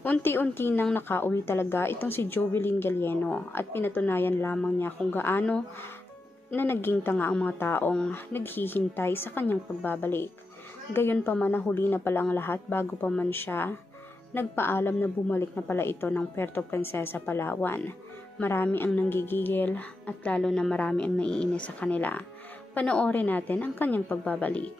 Unti-unti nang nakauwi talaga itong si Jovelyn Galieno at pinatunayan lamang niya kung gaano na naging tanga ang mga taong naghihintay sa kanyang pagbabalik. Gayon pa man, nahuli na pala ang lahat bago pa man siya nagpaalam na bumalik na pala ito ng Puerto Princesa, Palawan. Marami ang nanggigigil at lalo na marami ang naiinis sa kanila. Panoorin natin ang kanyang pagbabalik.